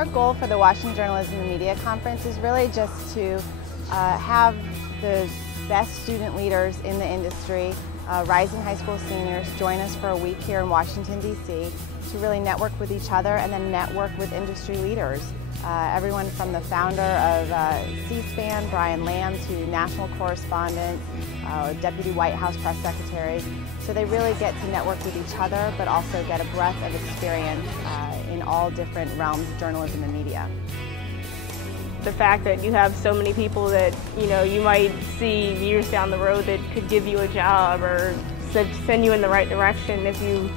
Our goal for the Washington Journalism and Media Conference is really just to have the best student leaders in the industry, rising high school seniors, join us for a week here in Washington, D.C. to really network with each other and then network with industry leaders. Everyone from the founder of C-SPAN, Brian Lamb, to National Correspondents, Deputy White House Press Secretaries. So they really get to network with each other, but also get a breadth of experience in all different realms of journalism and media. The fact that you have so many people that you might see years down the road that could give you a job or send you in the right direction if you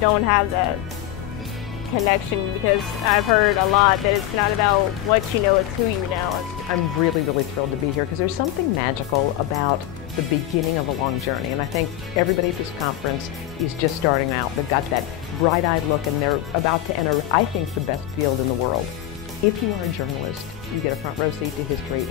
don't have that connection, because I've heard a lot that it's not about what you know, it's who you know. I'm really, really thrilled to be here because there's something magical about the beginning of a long journey, and I think everybody at this conference is just starting out. They've got that bright-eyed look and they're about to enter, I think, the best field in the world. If you are a journalist, you get a front row seat to history.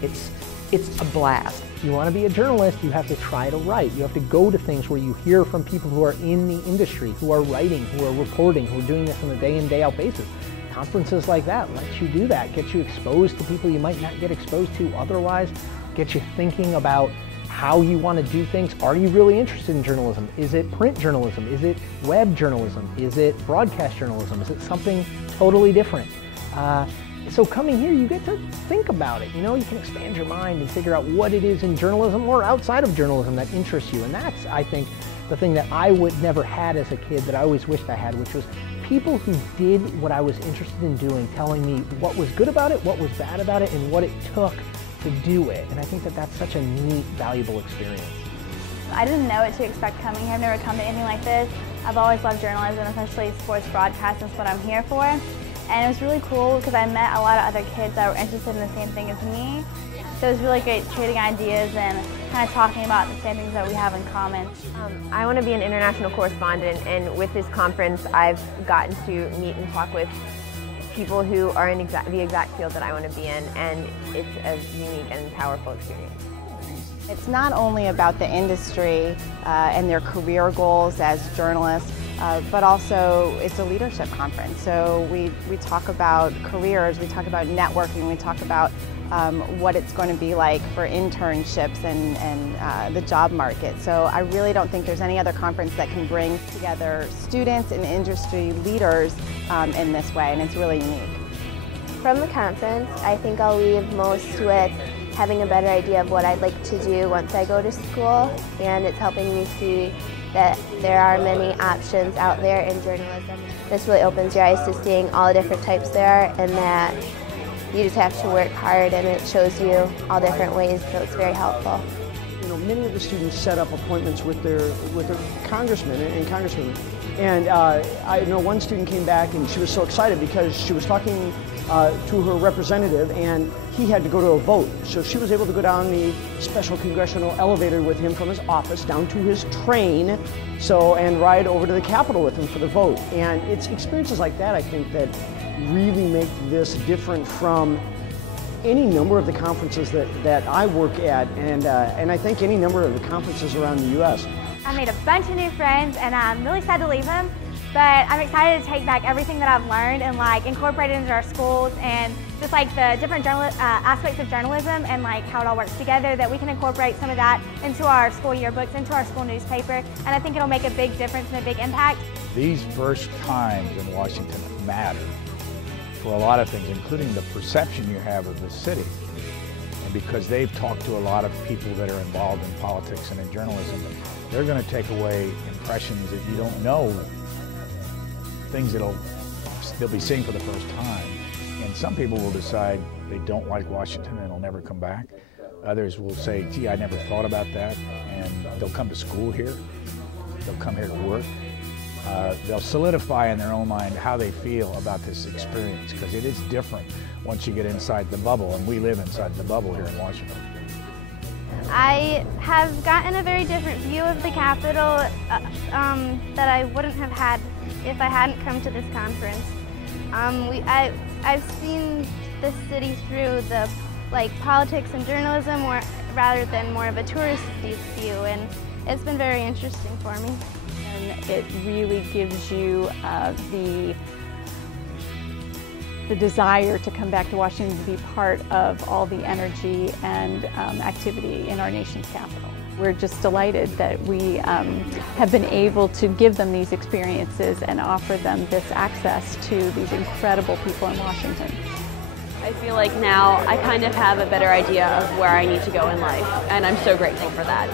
It's a blast. You want to be a journalist, you have to try to write. You have to go to things where you hear from people who are in the industry, who are writing, who are reporting, who are doing this on a day in, day out basis. Conferences like that let you do that, get you exposed to people you might not get exposed to otherwise, get you thinking about how you want to do things. Are you really interested in journalism? Is it print journalism? Is it web journalism? Is it broadcast journalism? Is it something totally different? So coming here, you get to think about it. You can expand your mind and figure out what it is in journalism or outside of journalism that interests you. And that's, I think, the thing that I never had as a kid that I always wished I had, which was people who did what I was interested in doing, telling me what was good about it, what was bad about it, and what it took to do it. And I think that that's such a neat, valuable experience. I didn't know what to expect coming here. I've never come to anything like this. I've always loved journalism, especially sports broadcasting. That's what I'm here for. And it was really cool because I met a lot of other kids that were interested in the same thing as me. So it was really great trading ideas and kind of talking about the same things that we have in common. I want to be an international correspondent, and with this conference I've gotten to meet and talk with people who are in the exact field that I want to be in, and it's a unique and powerful experience. It's not only about the industry and their career goals as journalists, but also it's a leadership conference. So we talk about careers, we talk about networking, we talk about what it's going to be like for internships and the job market. So I really don't think there's any other conference that can bring together students and industry leaders in this way, and it's really unique. From the conference, I think I'll leave most with having a better idea of what I'd like to do once I go to school, and it's helping me see that there are many options out there in journalism. This really opens your eyes to seeing all the different types there are, and that you just have to work hard, and it shows you all different ways, so it's very helpful. Many of the students set up appointments with their congressmen and congresswomen. And I know one student came back and she was so excited because she was talking to her representative and he had to go to a vote. So she was able to go down the special congressional elevator with him from his office down to his train and ride over to the Capitol with him for the vote. And it's experiences like that, I think, that really make this different from any number of the conferences that I work at, and I think any number of the conferences around the U.S. I made a bunch of new friends, and I'm really sad to leave them, but I'm excited to take back everything that I've learned and incorporate it into our schools, and just the different aspects of journalism and how it all works together, that we can incorporate some of that into our school yearbooks, into our school newspaper, and I think it'll make a big difference and a big impact. These first times in Washington matter for a lot of things, including the perception you have of the city. And because they've talked to a lot of people that are involved in politics and in journalism, they're going to take away impressions that you don't know, things that they'll be seeing for the first time. And some people will decide they don't like Washington and they'll never come back. Others will say, gee, I never thought about that, and they'll come to school here. They'll come here to work. They'll solidify in their own mind how they feel about this experience, because it is different once you get inside the bubble, and we live inside the bubble here in Washington. I have gotten a very different view of the Capitol that I wouldn't have had if I hadn't come to this conference. I've seen the city through the politics and journalism rather than more of a touristy view, and it's been very interesting for me. And it really gives you the desire to come back to Washington to be part of all the energy and activity in our nation's capital. We're just delighted that we have been able to give them these experiences and offer them this access to these incredible people in Washington. I feel like now I kind of have a better idea of where I need to go in life, and I'm so grateful for that.